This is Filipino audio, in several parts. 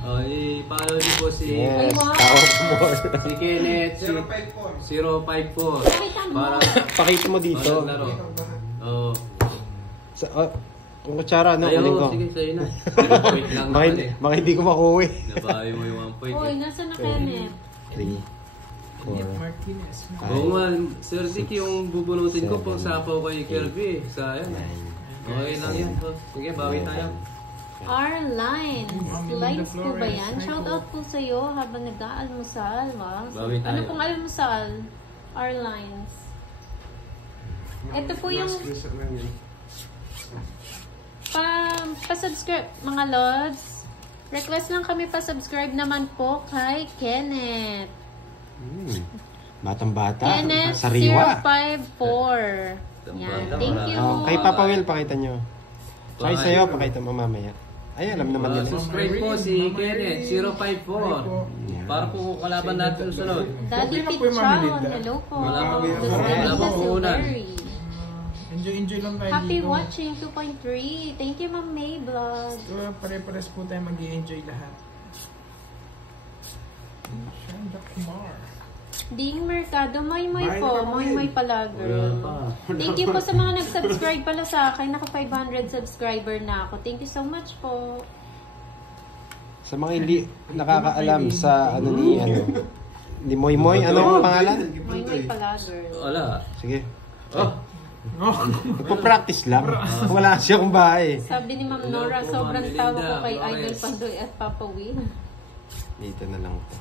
I-follow niyo po si... Yes, tao more. Si Kenneth, 054. Para Pakita mo dito. Oo. Ang kutsara, ano? Ayaw, Kunin ko. sige, sa'yo na. 1 point lang naman eh. Baka hindi ko makuha eh. Nabawi mo yung 1 point Uy, eh. nasa na Kenneth? 3, 4, Oo nga, Sir Dick, yung bubunutin ko po sa po kay Kirby. Sayang. Okay lang yan. Sige, bawi tayo. R-Lines. Lines po ba yan? Shoutout po sa'yo habang nag-aalmusal. Wow. Bawi tayo. Ano pong almusal? R-Lines. Ito po yung... Pa-subscribe, mga lods. Request lang kami pa-subscribe naman po kay Kenneth. Batang-bata. Kenneth Sariwa. 054. Yan. Thank you. Kay Papa Will, pakita nyo. Saka sa'yo, pakita mo mamaya. Ay, alam naman nila. Subscribe po si Kenneth, 054. Para po kalaban natin sunod. Daddy Pichon, hello po. Wala Lucelina po unan. Silvery. Enjoy lang tayo Happy dito. watching 2.3. Thank you, Ma'am May Vlog. Pare-pares po tayo mag-i-enjoy lahat. Shanda Kumar. Ding Mercado, Moy po. Moy pala, girl. Wala pa. Thank you po sa mga nag-subscribe pala sa akin. Naka 500 subscriber na ako. Thank you so much po. Sa mga hindi nakakaalam sa ano ni Moy Moy, ano ang pangalan? Moy pala, girl. Wala. Sige. Oh. Nagpo-practice lang. Wala siya kung bahay. Sabi ni Ma'am Nora, Hello po, sobrang Ma'am tawa ko Melinda. kay Flores. Idol Pandoy at Papa Will. Dito na lang ito.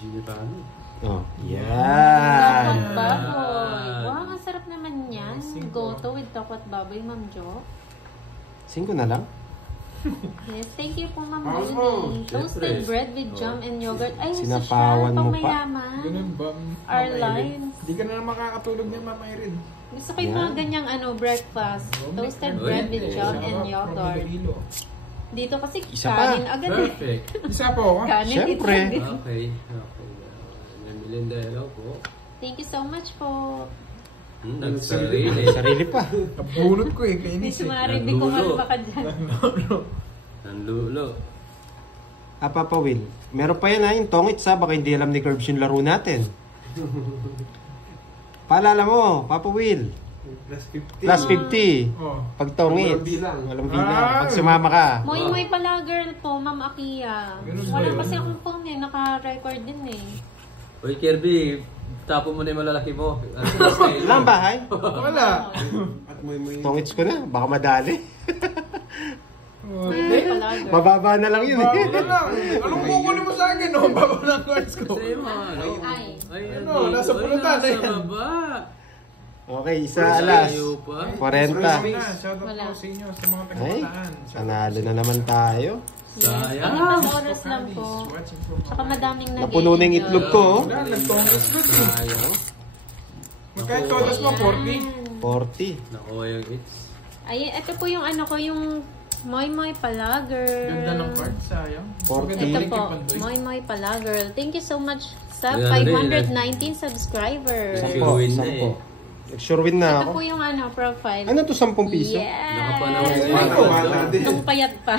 Ginipano. Oh, yan. Tokot baboy. Wow, ang sarap naman yan. Goto with tokot baboy, Ma'am Jo. 5 na lang? Yes, thank you po, Ma'am Lily. Toasted bread with jam and yogurt. Ay, Sinapawan social, mo pang pa. mayaman. Ganun ba? Our lines. Hindi ka na makakatulog niya, Mama Irene. Gusto ko yung mga ganyang breakfast. Toasted bread with jam and yogurt. Dito kasi Isa pa. kanin agad eh. Perfect. Isa po. Kanin Siyempre. dito. Okay. Melinda, hello po. Thank you so much po. Nagsarili. Sarili pa. Nabunot ko eh. Hindi Kainis eh. sumari, hindi ko malaba ka dyan. Nanlulo. Papa Will, meron pa yan ha, yung tongits ha, baka hindi alam ni Curbs yung laro natin. Paalala mo, Papa Will. Plus 50. Oh. Pag tongits. Walang bilang. Pag sumama ka. Moy pala girl po, Ma'am Akia. Ganun ba Wala yun? kasi akong phone eh, naka-record din eh. Uy, Kirby, tapo mo na yung malalaki mo. Lang bahay? Wala. Tongits ko na, baka madali. Moy pala girl. Mababa na lang yun Baba eh. na lang. Anong kukunin mo sa akin? No? Baba ng cards ko. Sa'yo mo, ano? Ay. Ay, Ano, nasa pulutan na yan. Nasa baba. Okay, isa alas. Sa'yo pa. 40. Shoutout Wala. po sa inyo sa mga Ay, taga-bataan. panalo na naman tayo. Yes, Sayang. pang oras lang po. Tsaka madaming nag Napuno na yung itlog ko. oh. Wala, nagtongos doon. Sayang. Magkaya todas mo, 40. 40. Nakuha yung hits. Ay, ito po yung ano ko, yung Moy pala girl. Ganda ng card, sayang. 40. Ito po, Moy pala girl. Thank you so much sa Ayan, 519 subscribers. Sure win na 10. Sure win na Ito ako. po yung profile. Ano to, 10 piso? Nakapanahon si Yes! Panay. Nung payat pa.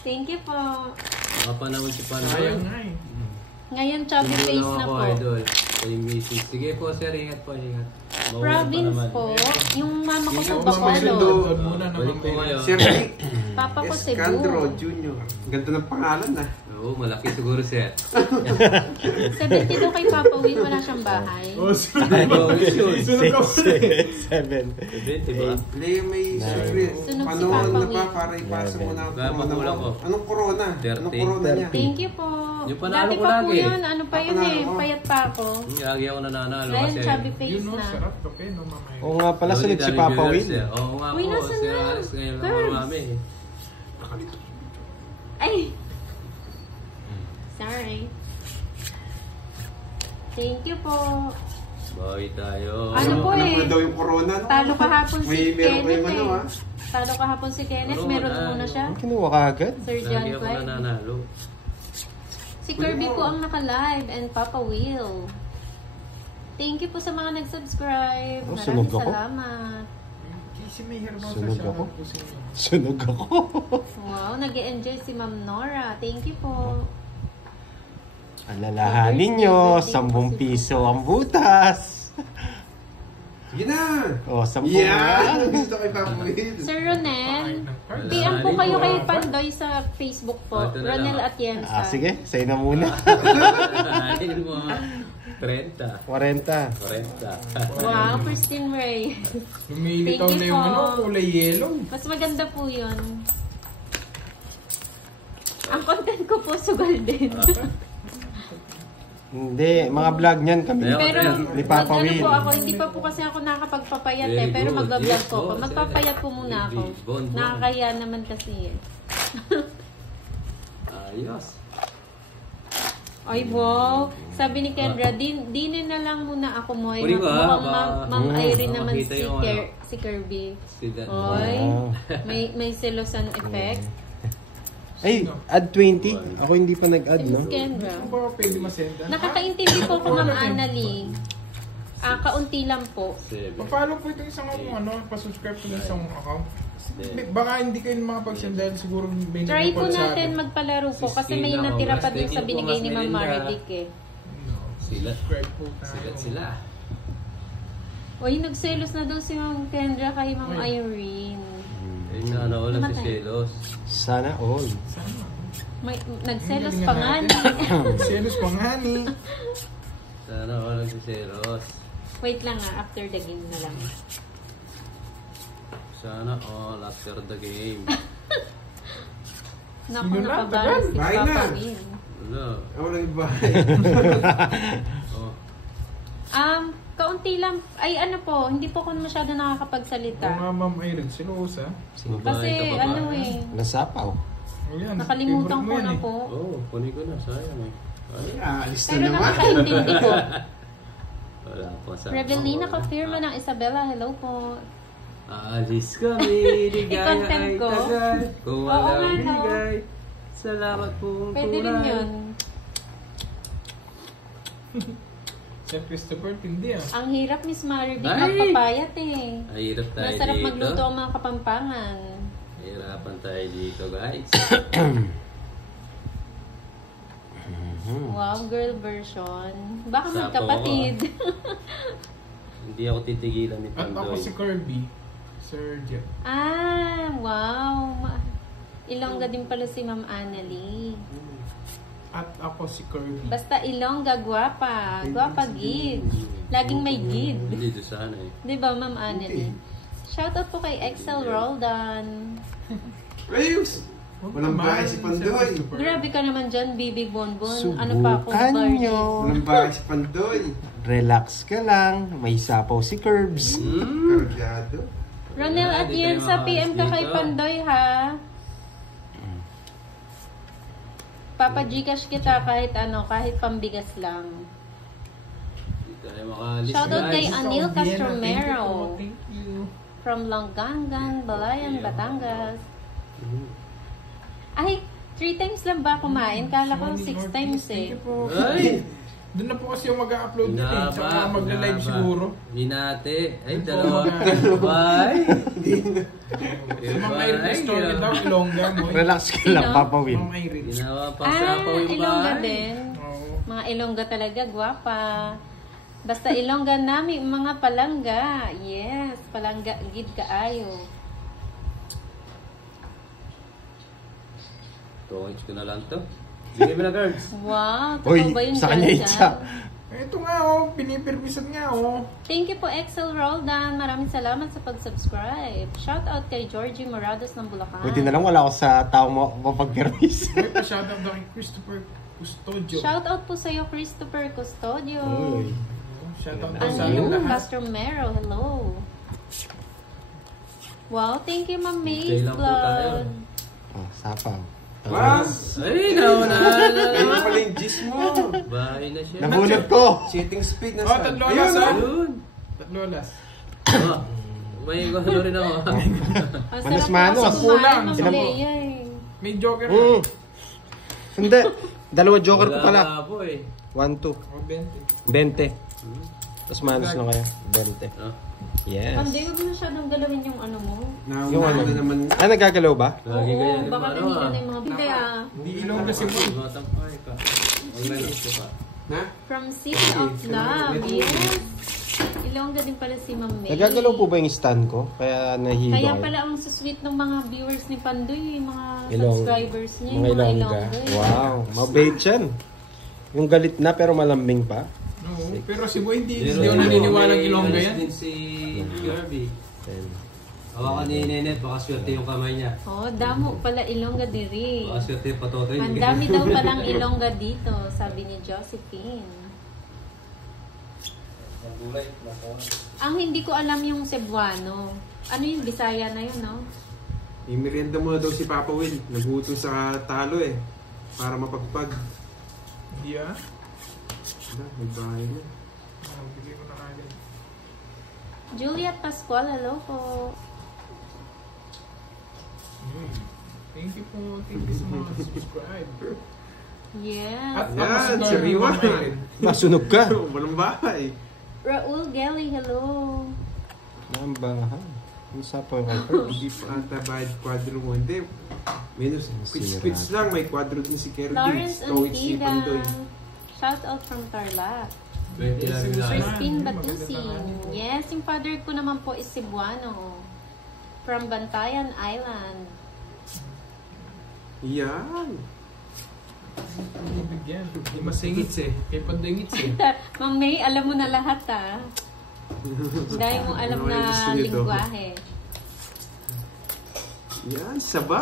Thank you po. Nakapanahon si Panay. Sayang nga eh. Ngayon, chubby Hindi face lang na ako, po. idol. Kay Mrs. Sige po, sir. Ingat po, ingat. Maulan pa Province naman. po. Yung mama ko po, Mama Irene, Bacolod. doon muna na Balik po Mama kayo. Irene. Sir Nick Papa ko, Cebu. Escandro Jr. Ganda ng pangalan na. Oo, malaki siguro, sir. 70 daw kay Papa Will, wala siyang bahay. Oh, sunod Oh, yun. sunod ka pa eh. 7. 20 ba? Leo may siyempre, Sunog si panuhan Papa na pa Will. para ipasa mo na ang Kaya corona magulang mo. ko. Anong corona? 30. Anong corona niya? Thank you po. Yung panalo Dati ko pa po lagi. yun. Ano pa yun eh. Panalo ko. Payat pa ako. Lagi ako nananalo Ngayon, kasi. chubby face Yun no, na. sarap kape no, Mama Irene. Oo nga pala, sunod si Papa Will. Oo nga Uy, po, nasan Sir na? Alex ngayon lang Curbs. mami. Ay! Sorry. Thank you po. Bawi tayo. Ano po Alam eh. mo na daw yung corona, no? Talo kahapon si May meron Kenneth kayong ano, eh. ah. Talo kahapon si Kenneth. Corona. Meron muna siya. Ang kinuha ka agad? Sir John Lagi ako Clyde. nananalo. Si Kirby po ang naka-live and Papa Will. Thank you po sa mga nag-subscribe. Oh, Maraming sunog ako. salamat. Thank Si Mayor Rosa Sunog siya ako. po sa inyo. Sunog ako. Wow, nag-enjoy si Ma'am Nora. Thank you po. Alalahanin nyo, 10 piso ang butas. Sige na! O, 10 Yan! Gusto ko ipapuhin. Sir Ronel, Pakain ng card. PM po kayo kay Pandoy sa Facebook po. Ito na Ronel lang. Atienza. Sige, sa'yo na muna. Ayun mo. 30. 40. 40. Wow, Christine Ray. Lumilitaw Thank na you yung po. kulay yellow. Mas maganda po yun. Ang content ko po, sugal din. Hindi, mga vlog niyan kami. Ayun. Pero Ni Papa mag-ano Will. po ako, hindi pa po kasi ako nakakapagpapayat eh. Very Pero good. mag-vlog Yes, po ako. oh, Magpapayat po muna ako. Bon. Nakakaya naman kasi eh. Ayos. Ay, wow. Sabi ni Kendra, dinin na lang muna ako, Moy. Kunin ko, ha? Mukhang Ma'am Irene naman makita yung ano. si Kirby. Sila. Oy, Wow. may selosan effect. Ay, add 20. Ako hindi pa nag-add, no? Miss Kendra. Ano ba pwede masenda? Nakakaintindi po ko, Ma'am Annalie. Kaunti lang po. 7. Pa-follow po itong isang pa-subscribe po ng isang account. Baka hindi kayo makapag-send dahil siguro may Try po nag-report sa natin atin. magpalaro po kasi 16 may na natira pa oras. dun sa Thank you binigay po, ni Mas Ma'am Melinda. Marvic eh. No. Sila. Subscribe po tayo. Sigat sila. Uy, nagselos na daw si Ma'am Kendra kay Ma'am Uy. Irene. Ayun na ano, walang Namatay. selos. Sana all. Sana. Nagselos Ang pa galing nga. natin. Selos pa nga ni. Sana walang selos. Wait lang after the game na lang. Sana all after the game. Naku, Sino na? nakabalas si Bye Papa na. Win. Wala. Ako lang iba. Oh. Kaunti lang. Ay, ano po, hindi po ako masyado Oo nakakapagsalita. nga, Ma'am Irene. Silosa. Babae Kasi ka ba? ano eh, Nasapaw. O yan. nakalimutan favorite mo ko yan na eh. po. Oo, kunin ko na. Sayang eh. Ay, Alis na Pero naman. nakakaintindi ko. wala pa sa... Revelina Kafirma ng Isabela, hello po. Aalis kami, ligaya I-content ay ko. tagal. Kung Oo nga, walang no? bigay, salamat pong Pwede rin yun. Sir Christopher, hindi ah. Ang hirap, Miss Maribik, Ay! magpapayat eh. Ay, hirap tayo Masarap dito. magluto ang mga kapampangan. Hirapan tayo dito, guys. Wow, girl version. Baka Sapo magkapatid. Hindi ako titigilan ni At ako Pandoy. si Kirby. Sir Jeff. Wow. Ilongga din pala si Ma'am Annalie. At ako si Kirby. Basta Ilongga, gwapa. Gwapa gid. Laging may gid. Hindi, doon sana eh. Di ba, Ma'am Annalie? Shoutout po kay Excel Roldan. Ayos! Walang bahay si Pandoy. Grabe ka naman dyan, Bibi Bonbon. Ano pa ako? Subukan virgin. nyo. Walang bahay si Pandoy. Relax ka lang. May sapaw si Curbs. Kargyado. Ronel Wala, at di yan tayo sa PM ka kay dito. Pandoy, ha? Papa Gcash kita kahit ano, kahit pambigas lang. Hindi tayo makalis, Shoutout kay guys. Anil Castromero. Thank you. From Longgangan, Balayan, Batangas. Ay, 3 times lang ba kumain? Kala ko 6 times eh. Thank you po. Ay! Doon na po kasi yung mag-upload din eh. Hinaba, Tsaka magla-live hinaba. siguro. Hinati. Ay, Ito, dalawa. mga- Bye! Sa mga Irene Store daw, Ilongga mo. Relax ka lang, Sino? Papa Win. Ma'am Irene. Ginawa pa sa pawing Ilongga bahay. din. Oo. Mga Ilongga talaga, gwapa. Basta Ilongga namin, mga palangga. Yes, palangga, gid kaayo. Tungits ko na lang to. Sige mo na, girls. Wow, Uy, totoo ba yun sa kanya dyan, isa. dyan? Ito nga oh, pinipirmisan nga oh. Thank you po, Excel Roldan. Maraming salamat sa pag-subscribe. Shout out kay Georgie Morados ng Bulacan. Buti na lang wala ako sa tao mo mapag-permis. May pa-shoutout daw kay Christopher Custodio. Shout out po sa iyo, Christopher Custodio. Uy. Shoutout daw sa amin Anil lahat. Castromero, hello. Wow, thank you, Ma'am Okay Maze lang po tayo. Vlog. Oh, sapaw. Was! Ay, nauna na. Ayun pala yung gis mo. Bahay na siya. Nahulog ko. Setting speed na Oh, tatlo alas Ayun, ah. Ayun. Tatlo alas. Oh, may ano rin ako. Ang Manos sarap manos. po Kulang. kumain, Ma'am Ilan po? Leia eh. May joker Mm. Hindi. Dalawa joker ko pala. Wala po eh. 1, 2. O 20. 20. Tapos manos lang kayo. 20. Oh. Yes. Panday, huwag mo masyadong galawin yung ano mo. Yung Nauna ano? na naman. Ah, nagagalaw ba? Lagi Oo, ganyan. baka tinigan na yung mga bintay ah. Hindi ilong kasi mo. Ay, ka. Online ito pa. Na? From City of Love, yes. Ilongga din pala si Ma'am May. Nagagalaw po ba yung stand ko? Kaya nahihilo Kaya kayo? pala ang sweet ng mga viewers ni Pandoy, yung mga Ilong- subscribers niya, Mga yung mga ilongga. ilongga. Wow, mabait yan. Yung galit na pero malambing pa. Oo, pero si Boy hindi Pero ako naniniwalang may ilongga alis yan. din si Kirby. Then, Hawakan ni Nenet, baka swerte yung kamay niya. Oh, damo pala ilongga diri. Baka swerte yung patotoy. Ang dami daw palang ilongga dito, sabi ni Josephine. Ang hindi ko alam yung Cebuano. Ano yung Bisaya na yun, no? Imerienda muna daw si Papa Will. Nagutom sa talo eh. Para mapagpag. Hindi ah. May bahay na. Bigay ko na kagad. Juliet Pascual, hello po. Thank you po. Thank you sa mga subscribe. Yes. At Yan, ako si Riwa. masunog ka. Walang bahay. Raul Gelly, hello. Nambahan. Ano sa po yung Herbs? Hindi pa ata bayad quadro mo. Hindi. Minus Sira. quits lang. May quadro din si Kirby. Lawrence Towits ni Antida. Pandoy. Shout out from Tarlac. 20 lang yung lahat. Crispin Maganda Batusin. tanghali. Yes, yung father ko naman po is Cebuano. From Bantayan Island. Yan. Bigyan. Hindi masingits eh. Kay pandingits eh. Ma'am May, alam mo na lahat ah. Dahil mo alam Ano na yung gusto nito? lingwahe. Yan, saba.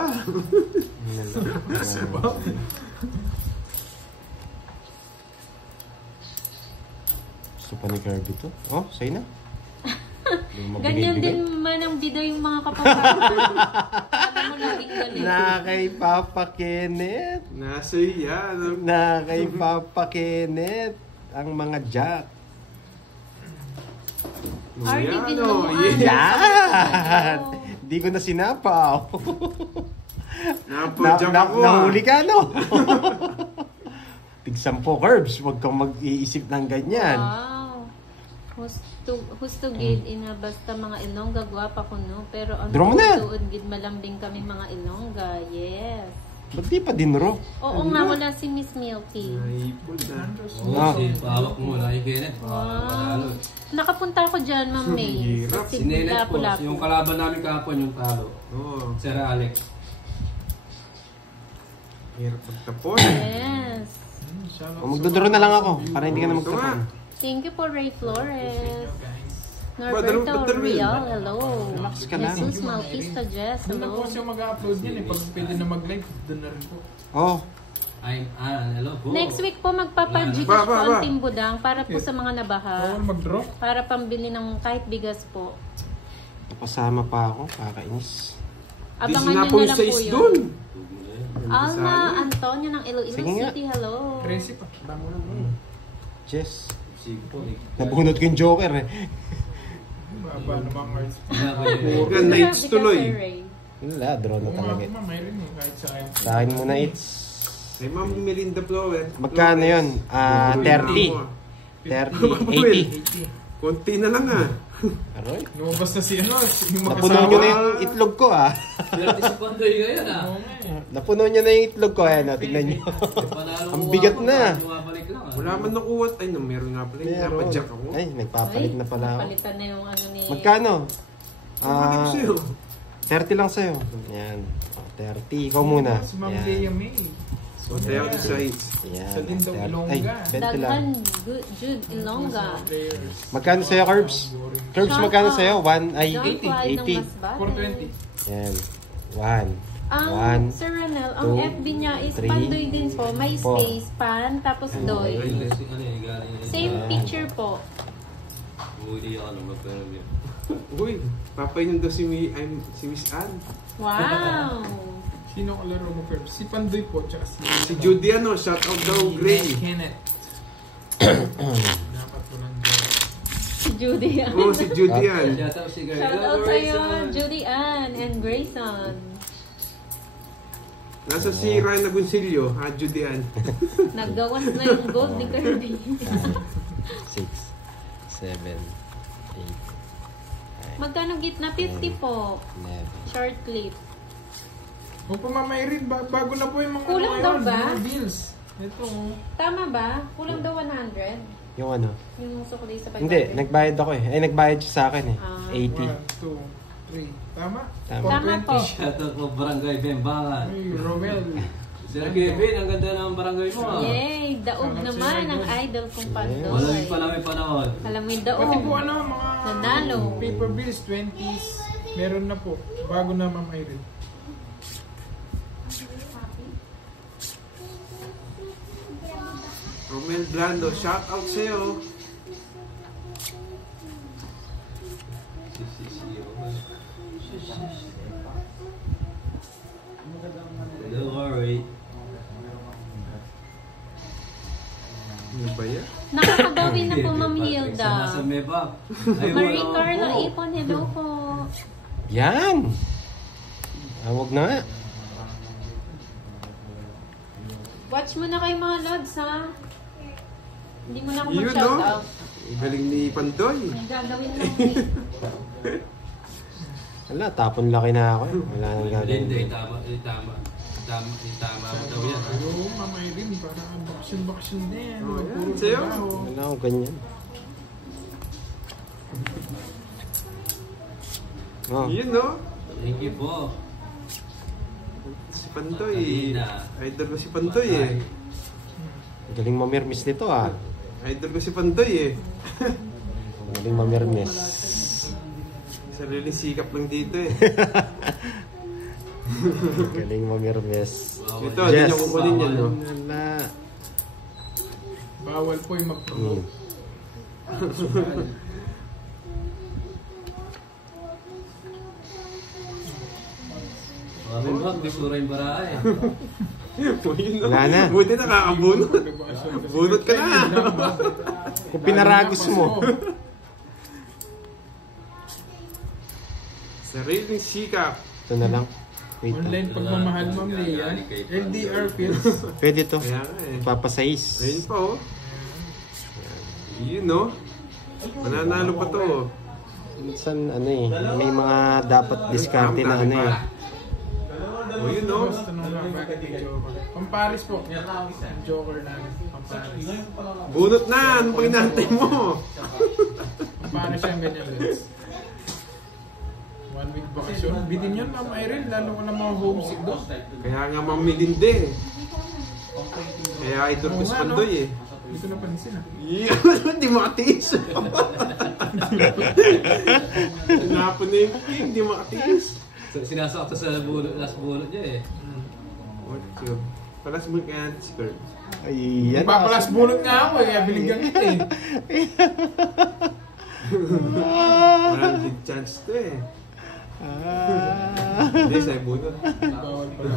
Gusto pa ni Kirby to? Oh, sa'yo na. Ganyan din man ang bida yung mga kapatid. Sabi mo laging galit. Na kay Papa Kenneth. Nasa yan. Na kay Papa Kenneth. Ang mga jack. Arnie Yan, Dinuan. oh, yeah. Yan! Hindi ko na sinapaw. Napadyak ako ah. Nahuli ka, no? Tig-10 Curbs. Huwag kang mag-iisip ng ganyan. Wow. Husto gid ina basta mga Ilongga gwapa ko no, pero ano Draw mo na yan. tuod gid malambing kami mga Ilongga. Yes. Ba't di pa dinro? Oo nga, wala si Miss Milky. Naipon na. Ah. Si pahawak mo na yung Kenneth. Wow. Nakapunta ako dyan, Ma'am May. Hirap. Si Nenet po, Lapu-Lapu. yung kalaban namin kahapon yung talo. Oo. Sir Alex. Hirap pagtapon. Yes. O, magdodoro na lang ako para hindi ka na Ito nga. magtapon. Thank you po, Ray Flores. Badalong- Norberto badalong yun. Real, hello. Relax ka lang. Jesus Malpista Jess, Doon na po hello. siya mag-upload yan eh. Pag pwede na mag-live, doon na rin po. Oh, Hello po. Next week po magpapa-Gcash Ba, po ba, ang ba. Team Budang para po sa mga nabaha. Bawal mag-draw. Para pambili ng kahit bigas po. napasama pa ako. Kakainis. Di Abangan nyo sinapon na lang sa po isdon. yun. Alma Antonio ng Iloilo Sige nga. City, hello. Tracy pa. Bango na mo. Jess. Sige po. Nabunot ko yung Joker eh. Maba namang cards. Yan, nights Grabe ka, tuloy. Sir Ray. Wala, draw na Oo talaga. nga, mayroon eh. Kahit sa akin. Sa akin muna it's Kay Ma'am Melinda Flower. Magkano yun? 30. 30, 80. 80. Konti na lang ah. Aroy. Lumabas na si ano. Yung Napuno nyo na yung itlog ko ah. Swerte si Pandoy ngayon ah. Oo nga eh. Napuno nyo na yung itlog ko. Ayan, tignan nyo. Panalo Ang ko bigat ako, na. bumabalik lang ah. Wala man nakuha. Ay, meron nga pala. Meron. Napadyak ako. Ay, nagpapalit na pala ako. Napalitan na yung ano ni... Magkano? Bumalik Ah, sa'yo. 30 lang sa'yo. Yan. 30. Ikaw muna. Si Ma'am Yan. Leia May. So, Tayo sa sides. Yan. Sa Lindong 30. Ilongga. Ay, 20 lang. Daghan Jude Ilongga. Magkano sa'yo, Curbs? Curbs, magkano sa'yo? 1, ay, John Clyde ng 80. Masbate. 420. Yan. 1. Ang Sir Ranel, ang 2, FB niya is 3, Pandoy din po. May 4. space, pan, tapos doy. Same picture po. Hindi ako nung magpero yun. Uy, papainin daw si Miss Ann. Wow! Sino kalaro mo, Ferb? Si Pandoy po, tsaka Si Judy ano, shout out daw Gray. Kenneth. Dapat mo lang daw. Si Judy Ann. Oo, si Judy yan. Shout out si Girl. Shout out sa'yo, Judy Ann and Grayson. Nasa si Ryan Agoncillo, ha, Judy Ann. Naggawas na yung gold ni Kirby. 6, 7, 8, Magkano gitna? 50 po. 11. Short clip. O po Mama Irene, bago na po yung mga Kulang daw ba? mga bills. Ito. Tama ba? Kulang daw 100? Yung ano? Yung sukli sa 500? Hindi, nagbayad ako eh. Ay, nagbayad siya sa akin eh. Ah. 80. 1, 2, 3. Tama? Tama. Tama po. Shoutout mo Barangay Bembangan. Ay, Romel. Sir Kevin, ang ganda ng barangay mo. Yay! Daog Salamat naman sa'yo, ang Idol. idol kong Pandoy. Malamig pa namin panahon. Alam mo yung Pati po daog. ano, mga Nanalo. paper bills, 20s. Meron na po. Bago na Mama Irene. Romel Blando, shout out sa'yo. Don't worry. Ano ba yan? Nakakabawi na po, Ma'am Hilda. Sa Mebap. Marie Carla Ipon, hello po. Yan! Ah, wag na nga. Watch mo na kayo mga lods, ha? Hindi mo na ako Yun, mag-shout no? out. Galing ni Pandoy. Ang gagawin lang eh. Wala, tapon laki na ako eh. Wala nang Hindi, gagawin. tama mo daw yan. Oo, Mama Irene, para baksin-baksin din. Oh, yan. Puro Sa'yo. trabaho. Wala akong ganyan. Oh, Yun, no? Thank you po. Si Pandoy. Idol ko si Pandoy eh. galing mamirmis nito ah. Idol ko si Pandoy eh. Galing mamirmis. Sariling sikap lang dito eh. Galing mamirmis. Ito, hindi niya kukunin yan, no? Wala. Bawal po yung mag-promote. Mga Mebap, di puro yung baraa eh. Oh, yun, no? Wala na. Buti nakakabunot. Bunot ka na. Kung pinaragos mo. Sariling sikap. Ito na lang. Wait Online lang. pagmamahal, Ma'am Lea. LDR pills. Pwede to. Kaya nga eh. Papasais. Ayun pa oh. Yun no. Mananalo pa to oh. Minsan ano eh, may mga dapat diskarte na ano eh. Oh yun no. Basta nung bakit yung Joker. Pamparis po. Yung Joker namin. Pamparis. Bunot na. Ano pang inaantay mo? Pamparis yung ganyan guys. 1 week bakasyon. Bitin yun, Ma'am Irene. Lalo ko na mga homesick doon. Kaya nga mamilinde. Kaya idol ko si Pandoy eh. Hindi ko napansin ah. Yeah, hindi makatiis. Sinapon na yung king, hindi makatiis. Sinasakto sa last bullet niya eh. What you? Palas mo kaya si Kurt. Ayan. Papalas bunot nga ako eh. Kaya binigyan kita eh. Walang big chance to eh. Hindi, sa'yo bunot. Bawal pala.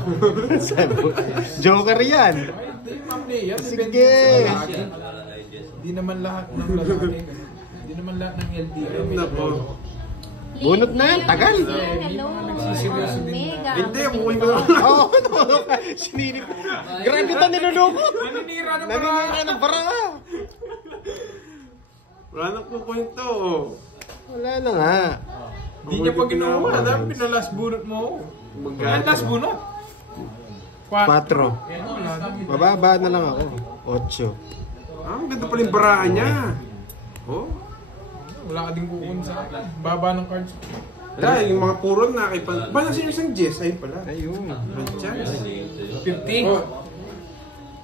Joker yan. Ay, hindi, Ma'am Lea. Sige. Depende sa lalaki. Hindi naman lahat ng lalaki. Hindi naman lahat ng LDR. Nako. Bunot na, tagal. Hello. Nagsiseryoso din Mega. Hindi, kukunin ko lang. Oo, sinilip. Grabe ito niluloko. Naninira na Naninira ng bara. Wala nang kukunin to. Wala na nga. Hindi niya pa ginawa. Dapat pinalas bunot mo. Ang last bunot. 4. Wala. Bababa na lang ako. 8. Ah, ang ganda pala yung baraan niya. Oh. Wala ka din kukunin sa akin. Baba ng cards. Wala, yung mga puro na kay Pandoy. Ba, nasa isang Jess? Ayun pala. Ayun. One chance. 50.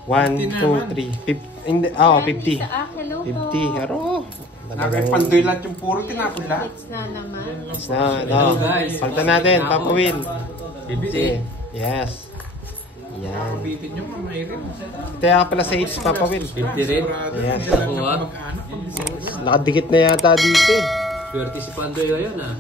1, 2, 3. 50. Hindi, 50. Sa akin, hello po. 50. Aro. Kay Pandoy lahat yung puro, tinapon lahat. It's na naman. No. guys. Palitan natin, Papa Will. 50. Yes. Yan. Bitin nyo, Ma'am Irene. Kaya pala sa 8, Papa Will. 50 rin. Ayan. Ako ah. Mag-anak. Nakadikit na yata dito eh. Swerte si Pandoy ngayon ah.